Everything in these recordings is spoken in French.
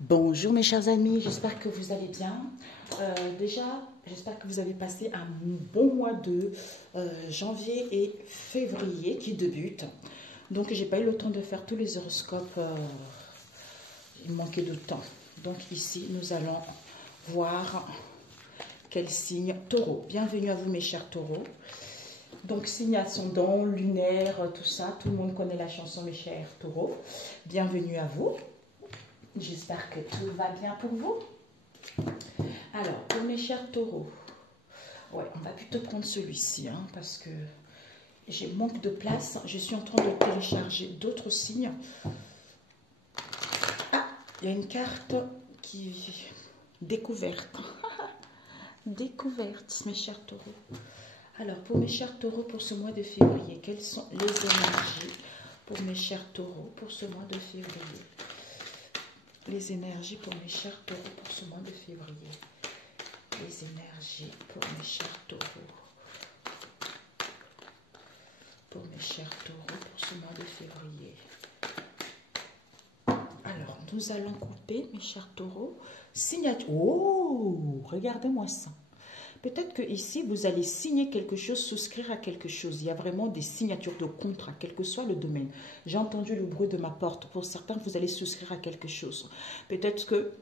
Bonjour mes chers amis, j'espère que vous allez bien. Déjà, j'espère que vous avez passé un bon mois de janvier et février qui débute. Donc, j'ai pas eu le temps de faire tous les horoscopes, il manquait de temps. Donc ici, nous allons voir quel signe Taureau. Bienvenue à vous mes chers taureaux. Donc, signe ascendant, lunaire, tout ça, tout le monde connaît la chanson mes chers taureaux. Bienvenue à vous. J'espère que tout va bien pour vous. Alors, pour mes chers taureaux, ouais, on va plutôt prendre celui-ci, hein, parce que j'ai manque de place. Je suis en train de télécharger d'autres signes. Ah, il y a une carte qui découverte. Découverte, mes chers taureaux. Alors, pour mes chers taureaux, pour ce mois de février, quelles sont les énergies pour mes chers taureaux pour ce mois de février? Les énergies pour mes chers taureaux pour ce mois de février. Les énergies pour mes chers taureaux. Pour mes chers taureaux pour ce mois de février. Alors, nous allons couper, mes chers taureaux. Signature. Oh, regardez-moi ça. Peut-être que ici, vous allez signer quelque chose, souscrire à quelque chose. Il y a vraiment des signatures de contrat, quel que soit le domaine. J'ai entendu le bruit de ma porte. Pour certains, vous allez souscrire à quelque chose. Peut-être que,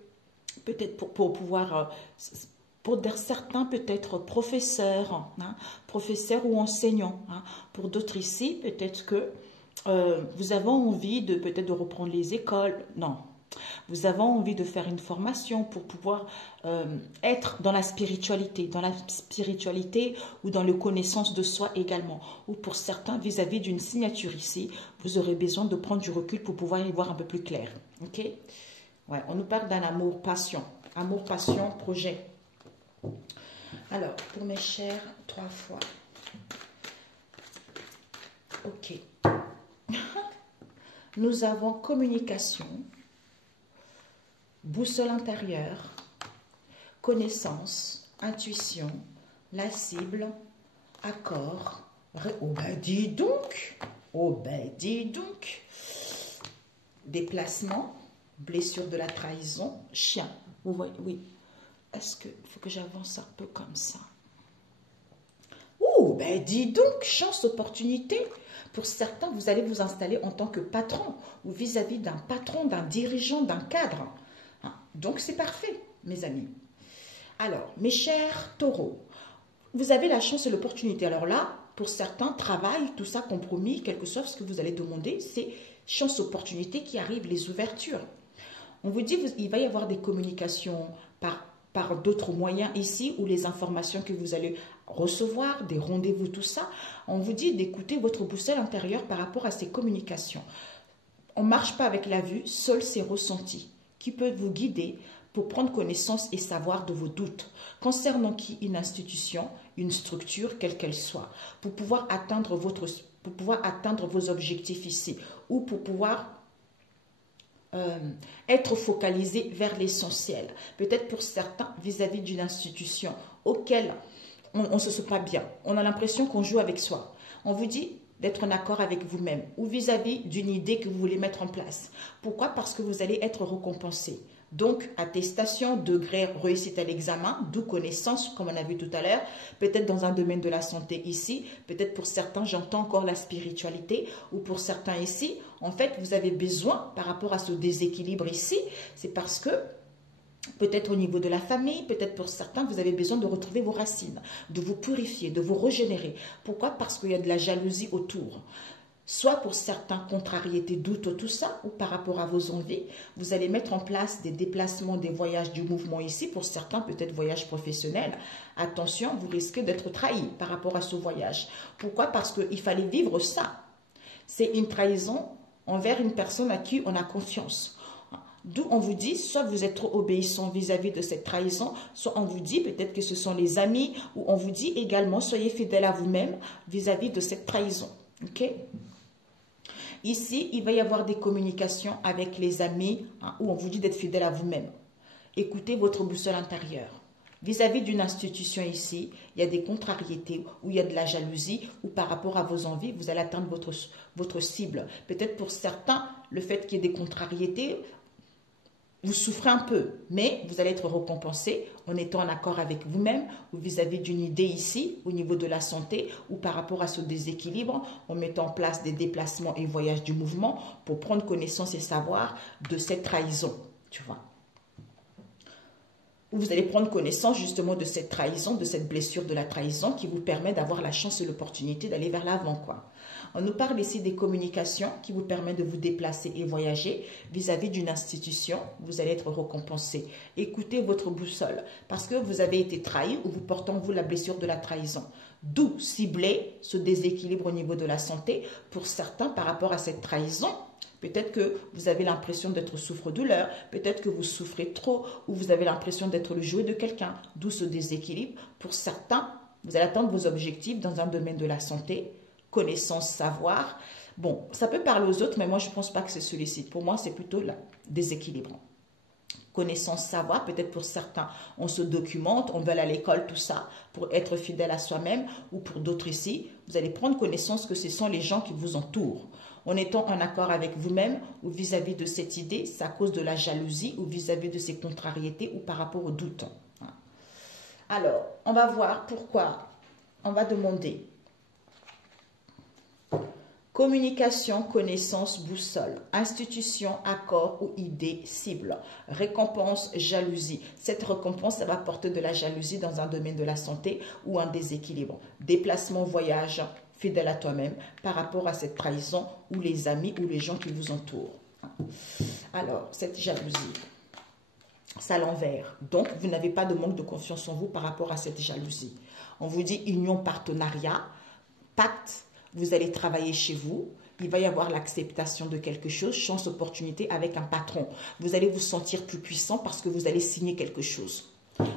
pour pouvoir, pour certains, peut-être professeurs, hein, professeurs ou enseignants. Hein. Pour d'autres ici, peut-être que vous avez envie de peut-être de reprendre les écoles. Non. Vous avez envie de faire une formation pour pouvoir être dans la spiritualité ou dans la connaissance de soi également. Ou pour certains, vis-à-vis d'une signature ici, vous aurez besoin de prendre du recul pour pouvoir y voir un peu plus clair. Ok? Ouais, on nous parle d'un amour, passion. Amour, passion, projet. Alors, pour mes chers, 3 fois. Ok. Nous avons communication. Boussole intérieure, connaissance, intuition, la cible, accord. Oh ben dis donc, oh ben dis donc. Déplacement, blessure de la trahison, chien. Vous voyez, oui. Est-ce qu'il faut que j'avance un peu comme ça? Oh ben dis donc, chance, opportunité. Pour certains, vous allez vous installer en tant que patron ou vis-à-vis d'un patron, d'un dirigeant, d'un cadre. Donc, c'est parfait, mes amis. Alors, mes chers taureaux, vous avez la chance et l'opportunité. Alors là, pour certains, travail, tout ça, compromis, quelque chose, ce que vous allez demander, c'est chance, opportunité qui arrive, les ouvertures. On vous dit, il va y avoir des communications par d'autres moyens ici, ou les informations que vous allez recevoir, des rendez-vous, tout ça. On vous dit d'écouter votre boussole intérieure par rapport à ces communications. On ne marche pas avec la vue, seul c'est ressenti, qui peut vous guider pour prendre connaissance et savoir de vos doutes concernant une institution, une structure, quelle qu'elle soit, pour pouvoir atteindre vos objectifs ici, ou pour pouvoir être focalisé vers l'essentiel. Peut-être pour certains vis-à-vis d'une institution auquel on ne se sent pas bien. On a l'impression qu'on joue avec soi. On vous dit d'être en accord avec vous-même ou vis-à-vis d'une idée que vous voulez mettre en place. Pourquoi? Parce que vous allez être récompensé. Donc, attestation, degré, réussite à l'examen, d'où connaissance, comme on a vu tout à l'heure, peut-être dans un domaine de la santé ici, peut-être pour certains, j'entends encore la spiritualité, ou pour certains ici, en fait, vous avez besoin, par rapport à ce déséquilibre ici, c'est parce que peut-être au niveau de la famille, peut-être pour certains, vous avez besoin de retrouver vos racines, de vous purifier, de vous régénérer. Pourquoi? Parce qu'il y a de la jalousie autour. Soit pour certains, contrariétés, doutes, tout ça, ou par rapport à vos envies, vous allez mettre en place des déplacements, des voyages, du mouvement ici. Pour certains, peut-être voyage professionnel. Attention, vous risquez d'être trahi par rapport à ce voyage. Pourquoi? Parce qu'il fallait vivre ça. C'est une trahison envers une personne à qui on a confiance. D'où on vous dit, soit vous êtes trop obéissant vis-à-vis de cette trahison, soit on vous dit peut-être que ce sont les amis, ou on vous dit également, soyez fidèle à vous-même vis-à-vis de cette trahison. Ok? Ici, il va y avoir des communications avec les amis, hein, où on vous dit d'être fidèle à vous-même. Écoutez votre boussole intérieure. Vis-à-vis d'une institution ici, il y a des contrariétés, où il y a de la jalousie, ou par rapport à vos envies, vous allez atteindre votre cible. Peut-être pour certains, le fait qu'il y ait des contrariétés, vous souffrez un peu, mais vous allez être récompensé en étant en accord avec vous-même ou vis-à-vis d'une idée ici, au niveau de la santé, ou par rapport à ce déséquilibre, en mettant en place des déplacements et voyages du mouvement pour prendre connaissance et savoir de cette trahison, tu vois. Vous allez prendre connaissance justement de cette trahison, de cette blessure de la trahison qui vous permet d'avoir la chance et l'opportunité d'aller vers l'avant, quoi. On nous parle ici des communications qui vous permettent de vous déplacer et voyager vis-à-vis d'une institution. Vous allez être récompensé. Écoutez votre boussole parce que vous avez été trahi ou vous portez en vous la blessure de la trahison. D'où cibler ce déséquilibre au niveau de la santé pour certains par rapport à cette trahison. Peut-être que vous avez l'impression d'être souffre-douleur, peut-être que vous souffrez trop ou vous avez l'impression d'être le jouet de quelqu'un. D'où ce déséquilibre. Pour certains, vous allez atteindre vos objectifs dans un domaine de la santé, connaissance, savoir. Bon, ça peut parler aux autres, mais moi, je ne pense pas que c'est celui-ci. Pour moi, c'est plutôt le déséquilibre. Connaissance, savoir, peut-être pour certains, on se documente, on va aller à l'école, tout ça, pour être fidèle à soi-même, ou pour d'autres ici, vous allez prendre connaissance que ce sont les gens qui vous entourent. En étant en accord avec vous-même ou vis-à-vis de cette idée, c'est à cause de la jalousie ou vis-à-vis de ces contrariétés ou par rapport au doute. Alors, on va voir pourquoi. On va demander communication, connaissance, boussole, institution, accord ou idée, cible, récompense, jalousie. Cette récompense, ça va porter de la jalousie dans un domaine de la santé ou un déséquilibre. Déplacement, voyage, fidèle à toi-même par rapport à cette trahison ou les amis ou les gens qui vous entourent. Alors, cette jalousie, c'est à l'envers. Donc, vous n'avez pas de manque de confiance en vous par rapport à cette jalousie. On vous dit union, partenariat, pacte. Vous allez travailler chez vous, il va y avoir l'acceptation de quelque chose, chance, opportunité avec un patron. Vous allez vous sentir plus puissant parce que vous allez signer quelque chose.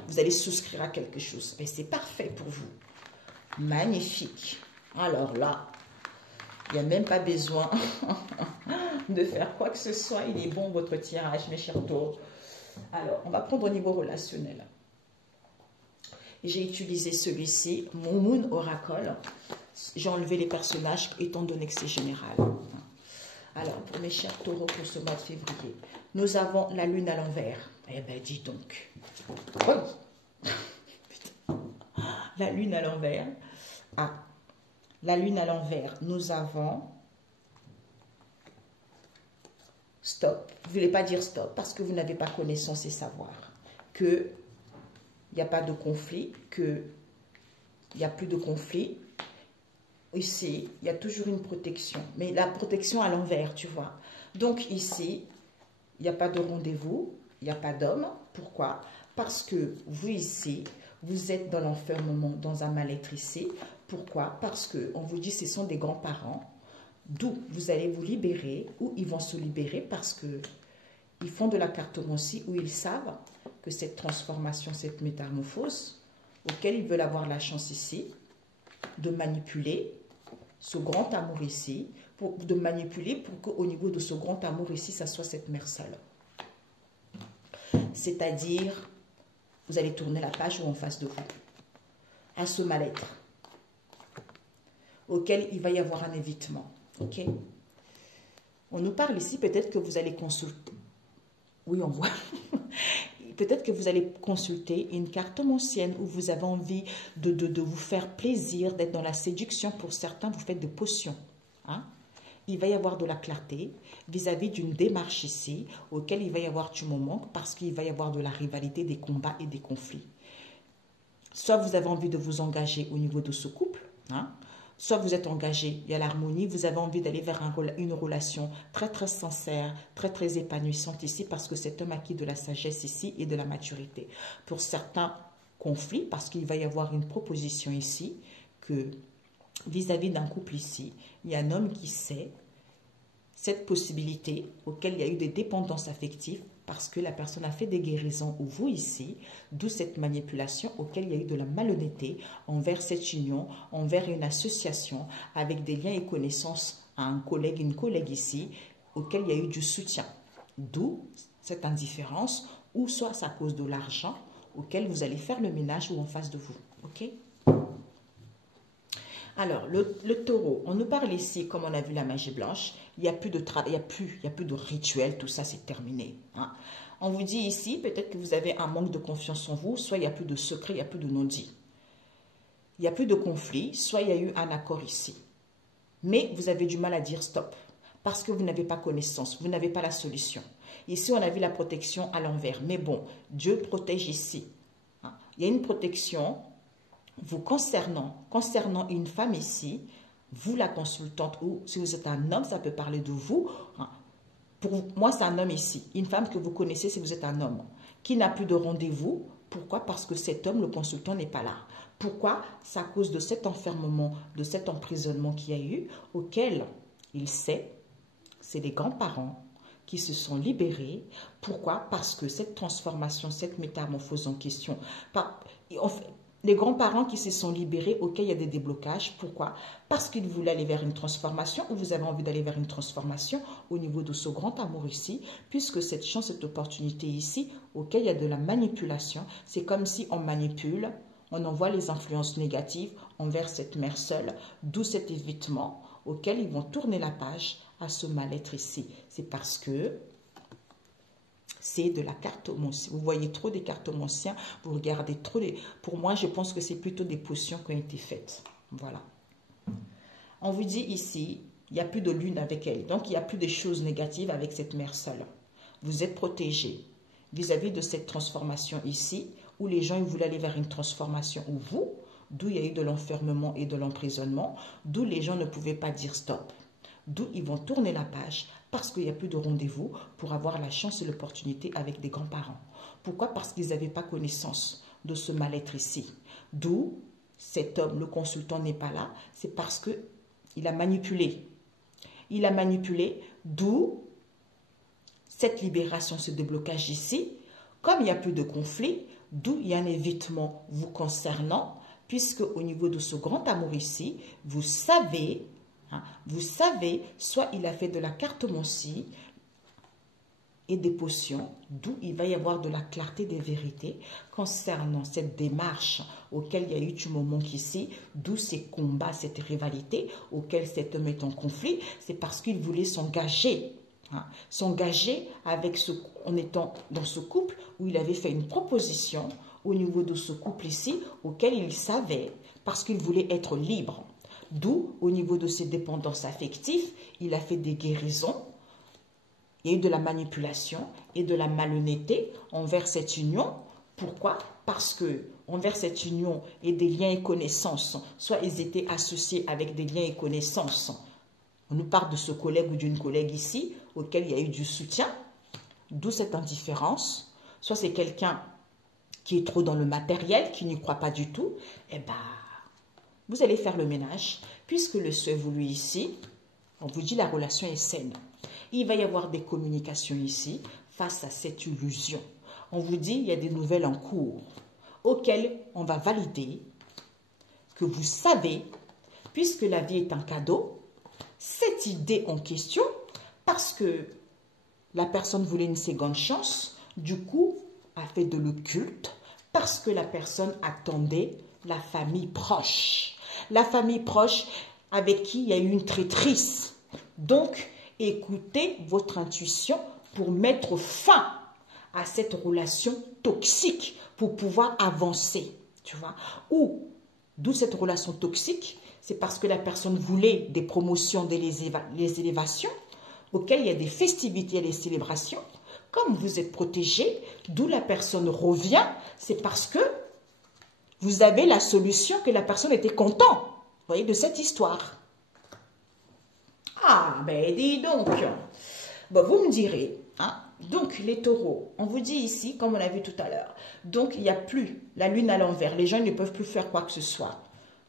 Vous allez souscrire à quelque chose. Et c'est parfait pour vous. Magnifique. Alors là, il n'y a même pas besoin de faire quoi que ce soit. Il est bon votre tirage, mes chers taureaux. Alors, on va prendre au niveau relationnel. J'ai utilisé celui-ci, mon Moon Oracle. J'ai enlevé les personnages étant donné que c'est général. Alors, pour mes chers taureaux, pour ce mois de février, nous avons la lune à l'envers. Eh bien, dis donc. Oui. La lune à l'envers. Ah, la lune à l'envers, nous avons... Stop. Vous ne voulez pas dire stop parce que vous n'avez pas connaissance et savoir. Que il n'y a pas de conflit, qu'il n'y a plus de conflit. Ici, il y a toujours une protection. Mais la protection à l'envers, tu vois. Donc ici, il n'y a pas de rendez-vous, il n'y a pas d'homme. Pourquoi? Parce que vous ici, vous êtes dans l'enfermement, dans un mal-être ici. Pourquoi? Parce qu'on vous dit que ce sont des grands-parents. D'où vous allez vous libérer, ou ils vont se libérer parce qu'ils font de la cartomancie où ils savent que cette transformation, cette métamorphose, auquel ils veulent avoir la chance ici, de manipuler ce grand amour ici, de manipuler pour qu'au niveau de ce grand amour ici, ça soit cette mère seule. C'est-à-dire, vous allez tourner la page ou en face de vous, à ce mal-être, auquel il va y avoir un évitement. Ok? On nous parle ici, peut-être que vous allez consulter. Oui, on voit. Peut-être que vous allez consulter une cartomancienne où vous avez envie de vous faire plaisir, d'être dans la séduction. Pour certains, vous faites des potions. Hein? Il va y avoir de la clarté vis-à-vis d'une démarche ici, auquel il va y avoir du moment, parce qu'il va y avoir de la rivalité, des combats et des conflits. Soit vous avez envie de vous engager au niveau de ce couple, hein? Soit vous êtes engagé, il y a l'harmonie, vous avez envie d'aller vers une relation très très sincère, très très épanouissante ici parce que cet homme a acquis de la sagesse ici et de la maturité. Pour certains conflits, parce qu'il va y avoir une proposition ici, que vis-à-vis d'un couple ici, il y a un homme qui sait cette possibilité auquel il y a eu des dépendances affectives parce que la personne a fait des guérisons ou vous ici, d'où cette manipulation auquel il y a eu de la malhonnêteté envers cette union, envers une association avec des liens et connaissances à un collègue, une collègue ici, auquel il y a eu du soutien. D'où cette indifférence ou soit c'est à cause de l'argent auquel vous allez faire le ménage ou en face de vous. Ok? Alors, le taureau, on nous parle ici, comme on a vu la magie blanche, Il n'y a plus de travail, il y a plus de rituel, tout ça c'est terminé. Hein. On vous dit ici, peut-être que vous avez un manque de confiance en vous, soit il n'y a plus de secret, il n'y a plus de non-dit. Il n'y a plus de conflit, soit il y a eu un accord ici. Mais vous avez du mal à dire stop, parce que vous n'avez pas connaissance, vous n'avez pas la solution. Ici, on a vu la protection à l'envers, mais bon, Dieu protège ici. Hein. Il y a une protection vous concernant une femme ici, vous la consultante, ou si vous êtes un homme, ça peut parler de vous. Hein. Pour moi, c'est un homme ici, une femme que vous connaissez si vous êtes un homme, qui n'a plus de rendez-vous. Pourquoi? Parce que cet homme, le consultant, n'est pas là. Pourquoi? C'est à cause de cet enfermement, de cet emprisonnement qu'il y a eu, auquel il sait, c'est les grands-parents qui se sont libérés. Pourquoi? Parce que cette transformation, cette métamorphose en question, les grands-parents qui se sont libérés, auxquels il y a des déblocages. Pourquoi? Parce qu'ils voulaient aller vers une transformation, ou vous avez envie d'aller vers une transformation au niveau de ce grand amour ici, puisque cette chance, cette opportunité ici, auquel il y a de la manipulation, c'est comme si on manipule, on envoie les influences négatives envers cette mère seule, d'où cet évitement auquel ils vont tourner la page à ce mal-être ici. C'est parce que c'est de la cartomancie. Vous voyez trop des cartomanciens, vous regardez trop des... Pour moi, je pense que c'est plutôt des potions qui ont été faites. Voilà. On vous dit ici, il n'y a plus de lune avec elle. Donc, il n'y a plus de choses négatives avec cette mère seule. Vous êtes protégé vis-à-vis de cette transformation ici, où les gens ils voulaient aller vers une transformation, ou vous, d'où il y a eu de l'enfermement et de l'emprisonnement, d'où les gens ne pouvaient pas dire stop. D'où ils vont tourner la page parce qu'il n'y a plus de rendez-vous pour avoir la chance et l'opportunité avec des grands-parents. Pourquoi? Parce qu'ils n'avaient pas connaissance de ce mal-être ici. D'où cet homme, le consultant n'est pas là, c'est parce qu'il a manipulé. Il a manipulé, d'où cette libération, ce déblocage ici. Comme il n'y a plus de conflit, d'où il y a un évitement vous concernant, puisque au niveau de ce grand amour ici, vous savez, soit il a fait de la cartomancie et des potions, d'où il va y avoir de la clarté des vérités concernant cette démarche auquel il y a eu du moment ici, d'où ces combats, cette rivalité auquel cet homme est en conflit, c'est parce qu'il voulait s'engager. S'engager en étant dans ce couple où il avait fait une proposition au niveau de ce couple ici, auquel il savait, parce qu'il voulait être libre. D'où, au niveau de ses dépendances affectives, il a fait des guérisons. Il y a eu de la manipulation et de la malhonnêteté envers cette union. Pourquoi? Parce que envers cette union et des liens et connaissances, soit ils étaient associés avec des liens et connaissances. On nous parle de ce collègue ou d'une collègue ici, auquel il y a eu du soutien, d'où cette indifférence. Soit c'est quelqu'un qui est trop dans le matériel, qui n'y croit pas du tout. Eh bien, vous allez faire le ménage, puisque le souhait voulu ici, on vous dit la relation est saine. Il va y avoir des communications ici, face à cette illusion. On vous dit il y a des nouvelles en cours, auxquelles on va valider que vous savez, puisque la vie est un cadeau, cette idée en question, parce que la personne voulait une seconde chance, du coup, a fait de l'occulte, parce que la personne attendait la famille proche. La famille proche avec qui il y a eu une traîtrise. Donc, écoutez votre intuition pour mettre fin à cette relation toxique, pour pouvoir avancer, tu vois. Ou, d'où cette relation toxique, c'est parce que la personne voulait des promotions, les élévations, auxquelles il y a des festivités et des célébrations. Comme vous êtes protégé, d'où la personne revient, c'est parce que vous avez la solution que la personne était contente, vous voyez, de cette histoire. Ah, ben dis donc. Bon, vous me direz, hein, donc les taureaux, on vous dit ici, comme on a vu tout à l'heure, donc il n'y a plus la lune à l'envers, les gens ne peuvent plus faire quoi que ce soit.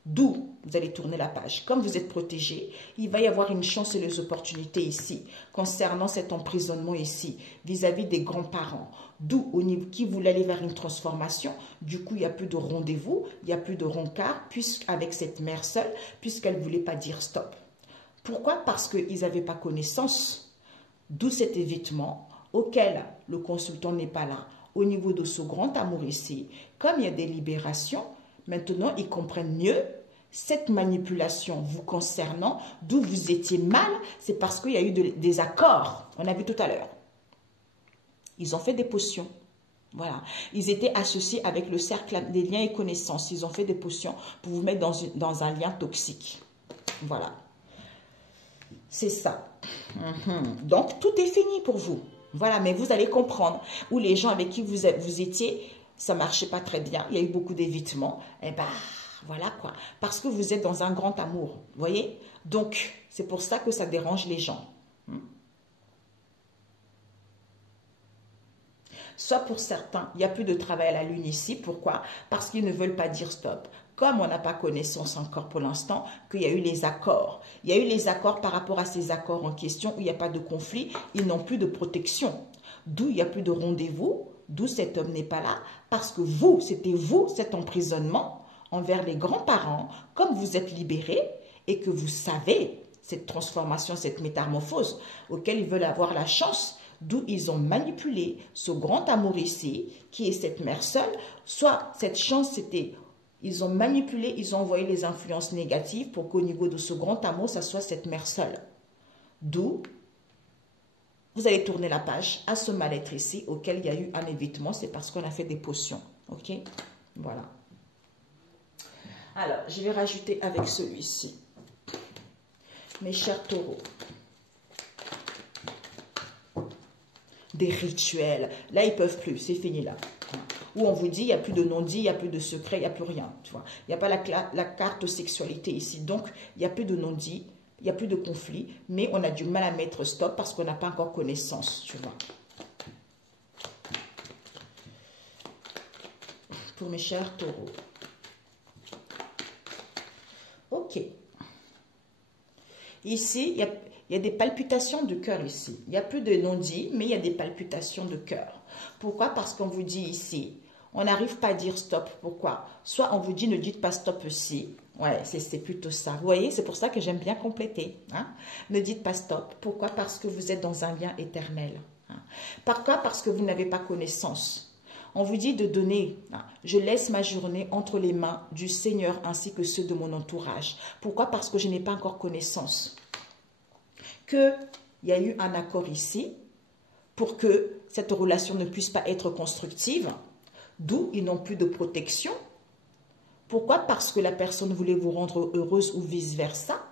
D'où vous allez tourner la page. Comme vous êtes protégé, il va y avoir une chance et les opportunités ici, concernant cet emprisonnement ici, vis-à-vis des grands-parents. D'où, au niveau qui voulait aller vers une transformation, du coup, il n'y a plus de rendez-vous, il n'y a plus de rencard, avec cette mère seule, puisqu'elle ne voulait pas dire stop. Pourquoi? Parce qu'ils n'avaient pas connaissance, d'où cet évitement, auquel le consultant n'est pas là. Au niveau de ce grand amour ici, comme il y a des libérations, maintenant, ils comprennent mieux cette manipulation vous concernant, d'où vous étiez mal, c'est parce qu'il y a eu des accords. On a vu tout à l'heure. Ils ont fait des potions. Voilà. Ils étaient associés avec le cercle des liens et connaissances. Ils ont fait des potions pour vous mettre dans un lien toxique. Voilà. C'est ça. Donc, tout est fini pour vous. Voilà, mais vous allez comprendre. Ou les gens avec qui vous étiez, ça ne marchait pas très bien. Il y a eu beaucoup d'évitements. Eh bien, voilà quoi. Parce que vous êtes dans un grand amour. Vous voyez? Donc, c'est pour ça que ça dérange les gens. Soit pour certains, il n'y a plus de travail à la lune ici. Pourquoi? Parce qu'ils ne veulent pas dire stop. Comme on n'a pas connaissance encore pour l'instant, qu'il y a eu les accords. Il y a eu les accords par rapport à ces accords en question où il n'y a pas de conflit. Ils n'ont plus de protection. D'où il n'y a plus de rendez-vous. D'où cet homme n'est pas là. Parce que vous, c'était vous, cet emprisonnement envers les grands-parents. Comme vous êtes libérés et que vous savez cette transformation, cette métamorphose auquel ils veulent avoir la chance. D'où ils ont manipulé ce grand amour ici, qui est cette mère seule. Soit cette chance, c'était, ils ont manipulé, ils ont envoyé les influences négatives pour qu'au niveau de ce grand amour, ça soit cette mère seule. D'où, vous allez tourner la page à ce mal-être ici, auquel il y a eu un évitement, c'est parce qu'on a fait des potions. Ok? Voilà. Alors, je vais rajouter avec celui-ci. Mes chers taureaux. Des rituels. Là, ils ne peuvent plus. C'est fini là. Où on vous dit, il n'y a plus de non-dit, il n'y a plus de secret, il n'y a plus rien. Tu vois. Il n'y a pas la carte sexualité ici. Donc, il n'y a plus de non-dit, il n'y a plus de conflit. Mais on a du mal à mettre stop parce qu'on n'a pas encore connaissance. Tu vois. Pour mes chers taureaux. Ok. Ici, il y a des palpitations de cœur ici. Il n'y a plus de non-dit, mais il y a des palpitations de cœur. Pourquoi? Parce qu'on vous dit ici, on n'arrive pas à dire stop. Pourquoi? Soit on vous dit ne dites pas stop aussi. Ouais, c'est plutôt ça. Vous voyez, c'est pour ça que j'aime bien compléter. Hein? Ne dites pas stop. Pourquoi? Parce que vous êtes dans un lien éternel. Hein? Pourquoi? Parce que vous n'avez pas connaissance. On vous dit de donner. Je laisse ma journée entre les mains du Seigneur ainsi que ceux de mon entourage. Pourquoi? Parce que je n'ai pas encore connaissance. Qu'il y a eu un accord ici pour que cette relation ne puisse pas être constructive. D'où ils n'ont plus de protection. Pourquoi? Parce que la personne voulait vous rendre heureuse ou vice-versa.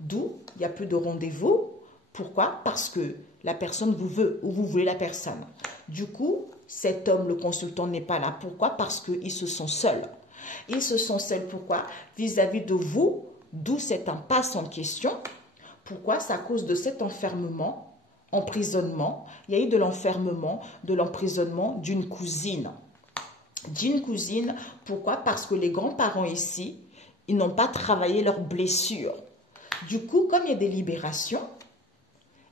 D'où il n'y a plus de rendez-vous. Pourquoi? Parce que la personne vous veut ou vous voulez la personne. Du coup, cet homme, le consultant, n'est pas là. Pourquoi? Parce qu'ils se sont seuls. Ils se sont seuls, pourquoi? Vis-à-vis de vous, d'où cette impasse en question. Pourquoi? C'est à cause de cet enfermement, emprisonnement. Il y a eu de l'enfermement, de l'emprisonnement d'une cousine. D'une cousine, pourquoi? Parce que les grands-parents ici, ils n'ont pas travaillé leurs blessures. Du coup, comme il y a des libérations,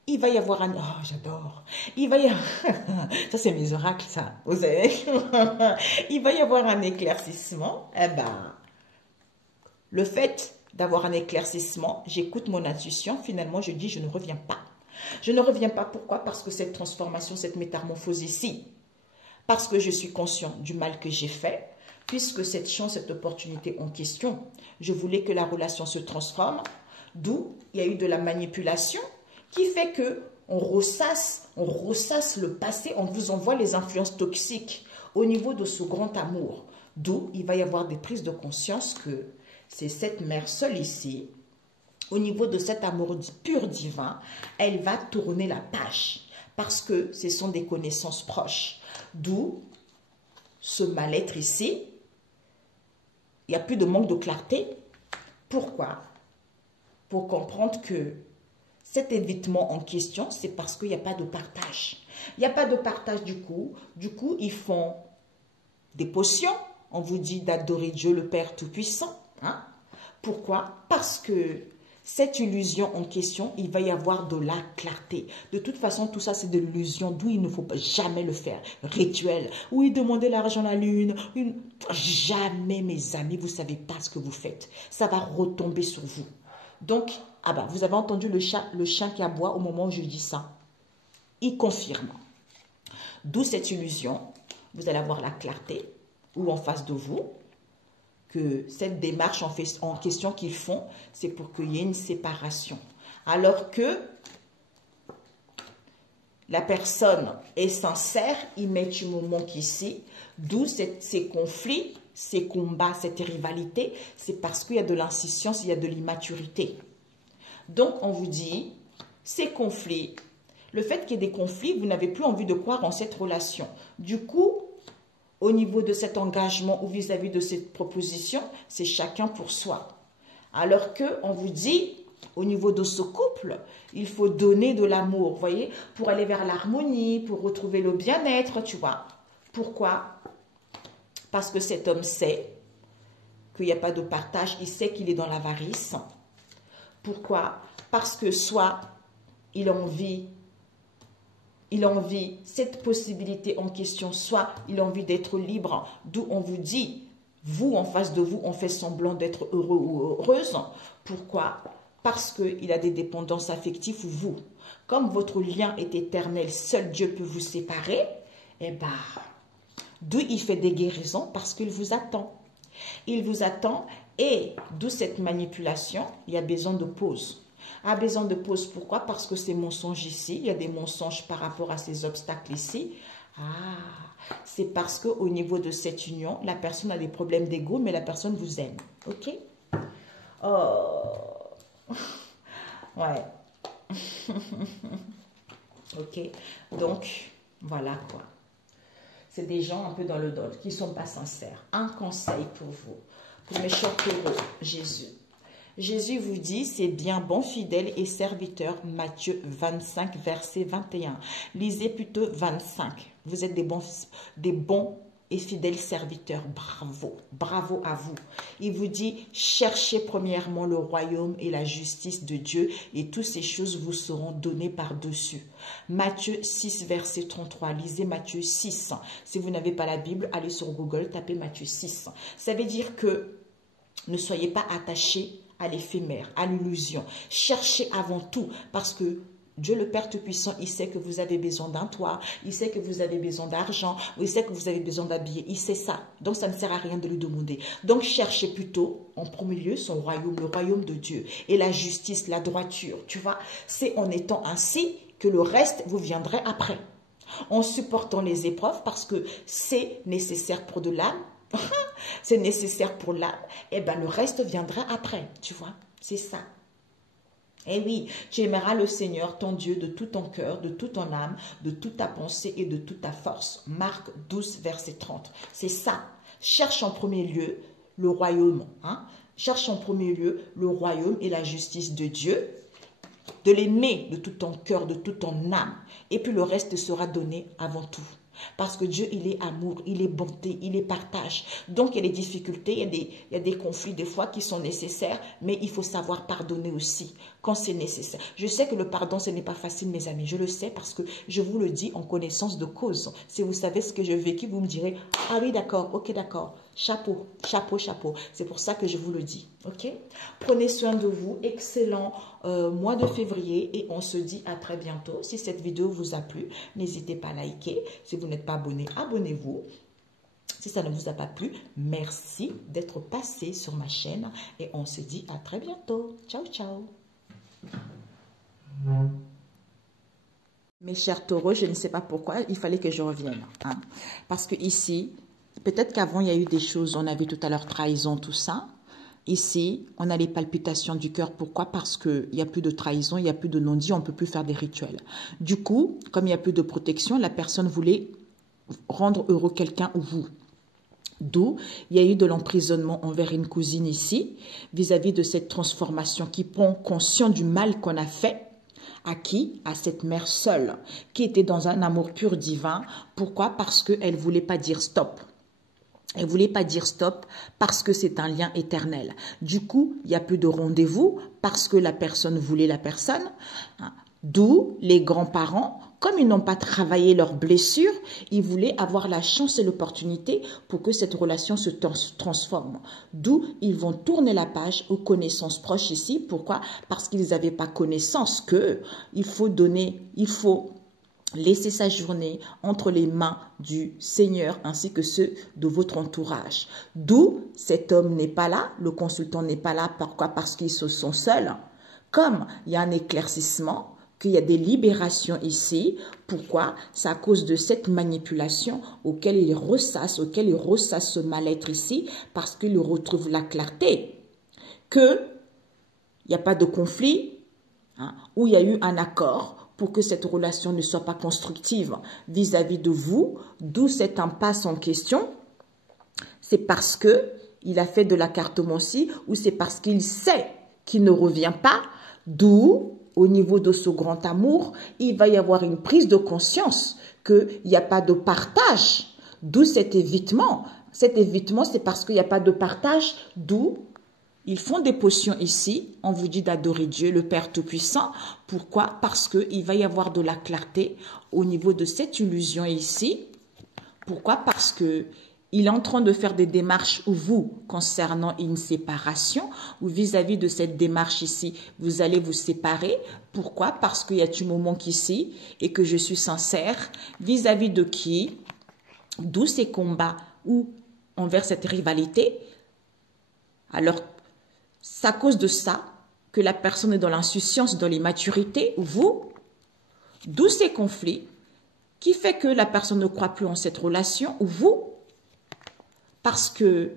il va y avoir un... Oh, j'adore. Il va y avoir... Ça, c'est mes oracles, ça. Vous savez. Il va y avoir un éclaircissement. Eh ben, le fait d'avoir un éclaircissement, j'écoute mon intuition. Finalement, je dis, je ne reviens pas. Je ne reviens pas. Pourquoi? Parce que cette transformation, cette métamorphose ici, parce que je suis conscient du mal que j'ai fait, puisque cette chance, cette opportunité en question, je voulais que la relation se transforme, d'où il y a eu de la manipulation, qui fait que on ressasse le passé, on vous envoie les influences toxiques au niveau de ce grand amour. D'où il va y avoir des prises de conscience que c'est cette mère seule ici, au niveau de cet amour pur divin, elle va tourner la page parce que ce sont des connaissances proches. D'où ce mal-être ici. Il n'y a plus de manque de clarté. Pourquoi? Pour comprendre que cet évitement en question, c'est parce qu'il n'y a pas de partage. Il n'y a pas de partage du coup. Du coup, ils font des potions. On vous dit d'adorer Dieu le Père Tout-Puissant. Hein? Pourquoi? Parce que cette illusion en question, il va y avoir de la clarté. De toute façon, tout ça, c'est de l'illusion, d'où il ne faut jamais le faire. Rituel. Oui, demandez l'argent à la lune. Jamais, mes amis, vous ne savez pas ce que vous faites. Ça va retomber sur vous. Donc, ah bah, vous avez entendu le chien qui aboie au moment où je dis ça. Il confirme. D'où cette illusion. Vous allez avoir la clarté ou en face de vous. que cette démarche en question qu'ils font, c'est pour qu'il y ait une séparation. Alors que la personne est sincère, il met du moment qu'ici, d'où ces conflits, ces combats, cette rivalité, c'est parce qu'il y a de l'insistance, il y a de l'immaturité. Donc, on vous dit, ces conflits, le fait qu'il y ait des conflits, vous n'avez plus envie de croire en cette relation. Du coup, au niveau de cet engagement ou vis-à-vis de cette proposition, c'est chacun pour soi. Alors qu'on vous dit, au niveau de ce couple, il faut donner de l'amour, vous voyez, pour aller vers l'harmonie, pour retrouver le bien-être, tu vois. Pourquoi? Parce que cet homme sait qu'il n'y a pas de partage, il sait qu'il est dans l'avarice. Pourquoi? Parce que soit il envie cette possibilité en question, soit il a envie d'être libre, d'où on vous dit, vous, en face de vous, on fait semblant d'être heureux ou heureuse. Pourquoi? Parce qu'il a des dépendances affectives ou vous. Comme votre lien est éternel, seul Dieu peut vous séparer, eh bien, d'où il fait des guérisons, parce qu'il vous attend. Il vous attend et d'où cette manipulation, il y a besoin de pause. A besoin de pause, pourquoi? Parce que ces mensonges ici, il y a des mensonges par rapport à ces obstacles ici. Ah, c'est parce qu'au niveau de cette union, la personne a des problèmes d'ego, mais la personne vous aime. Ok? Oh, ouais. Ok, donc, voilà quoi. C'est des gens un peu dans le dol, qui ne sont pas sincères. Un conseil pour vous, pour mes chers taureaux, Jésus. Jésus vous dit, c'est bien, bon, fidèle et serviteur, Matthieu 25, verset 21. Lisez plutôt 25. Vous êtes des bons et fidèles serviteurs. Bravo, bravo à vous. Il vous dit, cherchez premièrement le royaume et la justice de Dieu et toutes ces choses vous seront données par-dessus. Matthieu 6, verset 33. Lisez Matthieu 6. Si vous n'avez pas la Bible, allez sur Google, tapez Matthieu 6. Ça veut dire que ne soyez pas attachés à l'éphémère, à l'illusion. Cherchez avant tout, parce que Dieu le Père Tout-Puissant, il sait que vous avez besoin d'un toit, il sait que vous avez besoin d'argent, il sait que vous avez besoin d'habiller, il sait ça. Donc ça ne sert à rien de lui demander. Donc cherchez plutôt, en premier lieu, son royaume, le royaume de Dieu, et la justice, la droiture, tu vois. C'est en étant ainsi que le reste vous viendrait après. En supportant les épreuves, parce que c'est nécessaire pour de l'âme, c'est nécessaire pour l'âme, et bien le reste viendra après, tu vois, c'est ça. Et oui, tu aimeras le Seigneur, ton Dieu, de tout ton cœur, de toute ton âme, de toute ta pensée et de toute ta force. Marc 12, verset 30. C'est ça. Cherche en premier lieu le royaume. Hein? Cherche en premier lieu le royaume et la justice de Dieu, de l'aimer de tout ton cœur, de toute ton âme. Et puis le reste sera donné avant tout. Parce que Dieu, il est amour, il est bonté, il est partage. Donc, il y a des difficultés, il y a des conflits des fois qui sont nécessaires, mais il faut savoir pardonner aussi quand c'est nécessaire. Je sais que le pardon, ce n'est pas facile, mes amis. Je le sais parce que je vous le dis en connaissance de cause. Si vous savez ce que j'ai vécu, vous me direz, ah oui, d'accord, ok, d'accord. Chapeau, chapeau, chapeau. C'est pour ça que je vous le dis. Ok? Prenez soin de vous. Excellent mois de février et on se dit à très bientôt. Si cette vidéo vous a plu, n'hésitez pas à liker. Si vous n'êtes pas abonné, abonnez-vous. Si ça ne vous a pas plu, merci d'être passé sur ma chaîne et on se dit à très bientôt. Ciao, ciao. Mes chers taureaux, je ne sais pas pourquoi, il fallait que je revienne. Hein? Parce que ici, peut-être qu'avant, il y a eu des choses, on a vu tout à l'heure trahison, tout ça. Ici, on a les palpitations du cœur. Pourquoi? Parce qu'il n'y a plus de trahison, il n'y a plus de non-dit, on ne peut plus faire des rituels. Du coup, comme il n'y a plus de protection, la personne voulait rendre heureux quelqu'un ou vous. D'où il y a eu de l'emprisonnement envers une cousine ici, vis-à-vis de cette transformation qui prend conscience du mal qu'on a fait. À qui? À cette mère seule, qui était dans un amour pur divin. Pourquoi? Parce qu'elle ne voulait pas dire stop. Elle ne voulait pas dire stop parce que c'est un lien éternel. Du coup, il n'y a plus de rendez-vous parce que la personne voulait la personne. D'où les grands-parents, comme ils n'ont pas travaillé leurs blessures, ils voulaient avoir la chance et l'opportunité pour que cette relation se transforme. D'où ils vont tourner la page aux connaissances proches ici. Pourquoi? Parce qu'ils n'avaient pas connaissance qu'il faut donner, il faut laissez sa journée entre les mains du Seigneur ainsi que ceux de votre entourage. D'où cet homme n'est pas là, le consultant n'est pas là. Pourquoi? Parce qu'ils se sont seuls. Comme il y a un éclaircissement, qu'il y a des libérations ici. Pourquoi? C'est à cause de cette manipulation auquel il ressasse ce mal-être ici, parce qu'il retrouve la clarté. Que il n'y a pas de conflit, hein, où il y a eu un accord pour que cette relation ne soit pas constructive vis-à-vis de vous, d'où cette impasse en question. C'est parce que il a fait de la cartomancie ou c'est parce qu'il sait qu'il ne revient pas, d'où, au niveau de ce grand amour, il va y avoir une prise de conscience qu'il n'y a pas de partage, d'où cet évitement. Cet évitement, c'est parce qu'il n'y a pas de partage, d'où ils font des potions ici. On vous dit d'adorer Dieu, le Père Tout-Puissant. Pourquoi? Parce qu'il va y avoir de la clarté au niveau de cette illusion ici. Pourquoi? Parce que il est en train de faire des démarches ou vous concernant une séparation ou vis-à-vis de cette démarche ici, vous allez vous séparer. Pourquoi? Parce qu'il y a du moment qu'ici et que je suis sincère vis-à-vis de qui, d'où ces combats ou envers cette rivalité. Alors, c'est à cause de ça que la personne est dans l'insouciance, dans l'immaturité, vous, d'où ces conflits qui fait que la personne ne croit plus en cette relation, ou vous, parce que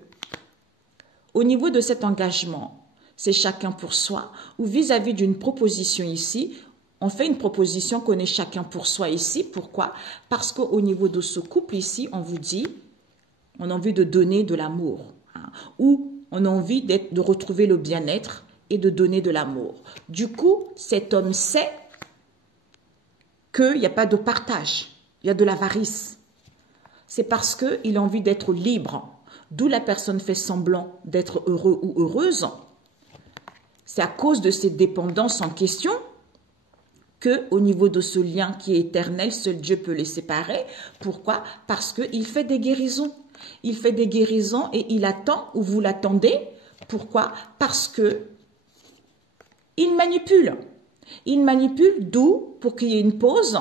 au niveau de cet engagement, c'est chacun pour soi, ou vis-à-vis d'une proposition ici, on fait une proposition qu'on est chacun pour soi ici. Pourquoi? Parce qu'au niveau de ce couple ici, on vous dit, on a envie de donner de l'amour, hein, ou on a envie de retrouver le bien-être et de donner de l'amour. Du coup, cet homme sait qu'il n'y a pas de partage, il y a de l'avarice. C'est parce qu'il a envie d'être libre, d'où la personne fait semblant d'être heureux ou heureuse. C'est à cause de ces dépendances en question qu'au niveau de ce lien qui est éternel, seul Dieu peut les séparer. Pourquoi? Parce qu'il fait des guérisons. Il fait des guérisons et il attend ou vous l'attendez. Pourquoi? Parce que il manipule. Il manipule, d'où pour qu'il y ait une pause,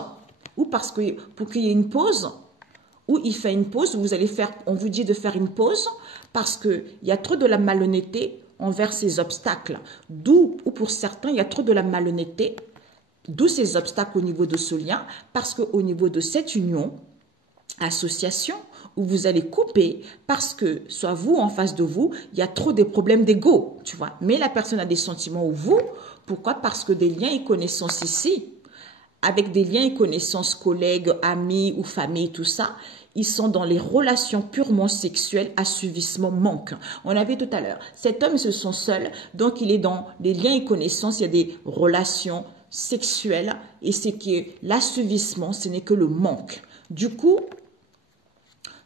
ou parce que pour qu'il y ait une pause, ou il fait une pause, vous allez faire, on vous dit de faire une pause, parce qu'il y a trop de la malhonnêteté envers ces obstacles. D'où, ou pour certains, il y a trop de la malhonnêteté, d'où ces obstacles au niveau de ce lien, parce qu'au niveau de cette union, association, où vous allez couper parce que, soit vous en face de vous, il y a trop de problèmes d'ego, tu vois. Mais la personne a des sentiments ou vous. Pourquoi? Parce que des liens et connaissances ici, avec des liens et connaissances collègues, amis ou famille, tout ça, ils sont dans les relations purement sexuelles, assujettissement, manque. On avait tout à l'heure, cet homme se sent seul, donc il est dans les liens et connaissances, il y a des relations sexuelles, et c'est que l'assujettissement, ce n'est que le manque. Du coup,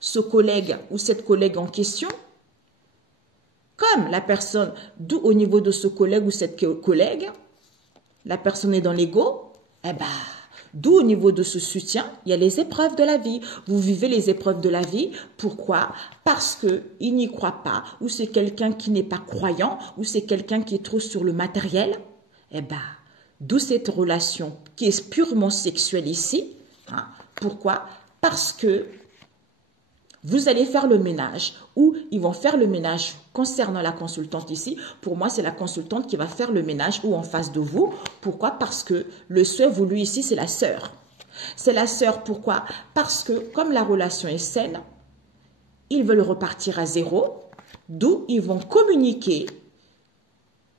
ce collègue ou cette collègue en question, comme la personne, d'où au niveau de ce collègue ou cette collègue, la personne est dans l'ego, eh ben, d'où au niveau de ce soutien, il y a les épreuves de la vie. Vous vivez les épreuves de la vie. Pourquoi? Parce qu'il n'y croit pas, ou c'est quelqu'un qui n'est pas croyant, ou c'est quelqu'un qui est trop sur le matériel. Eh ben, d'où cette relation qui est purement sexuelle ici. Hein. Pourquoi? Parce que vous allez faire le ménage ou ils vont faire le ménage concernant la consultante ici. Pour moi, c'est la consultante qui va faire le ménage ou en face de vous. Pourquoi? Parce que le souhait voulu ici, c'est la sœur. C'est la sœur, pourquoi? Parce que comme la relation est saine, ils veulent repartir à zéro, d'où ils vont communiquer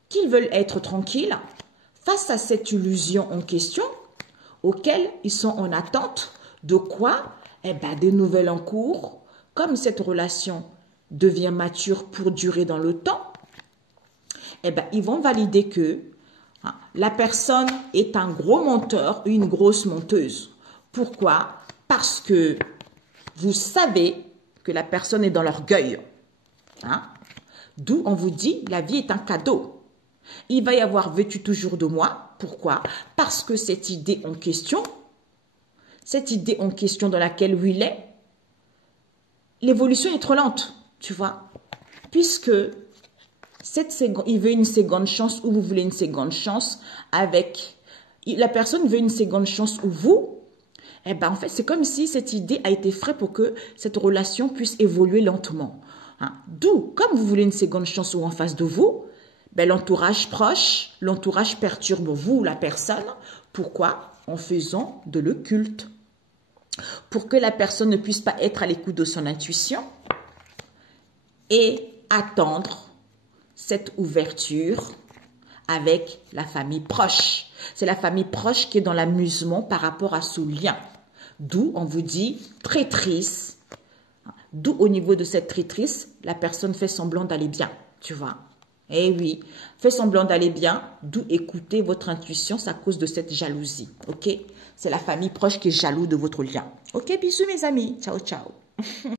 qu'ils veulent être tranquilles face à cette illusion en question, auquel ils sont en attente de quoi? Eh bien, des nouvelles en cours. Comme cette relation devient mature pour durer dans le temps, eh ben, ils vont valider que la personne est un gros menteur ou une grosse menteuse. Pourquoi? Parce que vous savez que la personne est dans l'orgueil. Hein? D'où on vous dit, la vie est un cadeau. Il va y avoir vêtu toujours de moi. Pourquoi? Parce que cette idée en question dans laquelle où il est, l'évolution est trop lente, tu vois. Puisque il veut une seconde chance ou vous voulez une seconde chance avec... La personne veut une seconde chance ou vous, Eh ben, en fait, c'est comme si cette idée a été faite pour que cette relation puisse évoluer lentement. Hein. D'où, comme vous voulez une seconde chance ou en face de vous, ben, l'entourage proche, l'entourage perturbe vous, la personne. Pourquoi? En faisant de l'occulte. Pour que la personne ne puisse pas être à l'écoute de son intuition et attendre cette ouverture avec la famille proche. C'est la famille proche qui est dans l'amusement par rapport à ce lien. D'où on vous dit traîtrise. D'où au niveau de cette traîtrise, la personne fait semblant d'aller bien, tu vois. Eh oui, fait semblant d'aller bien, d'où écoutez votre intuition, c'est à cause de cette jalousie, ok? C'est la famille proche qui est jaloux de votre lien. Ok, bisous mes amis, ciao, ciao.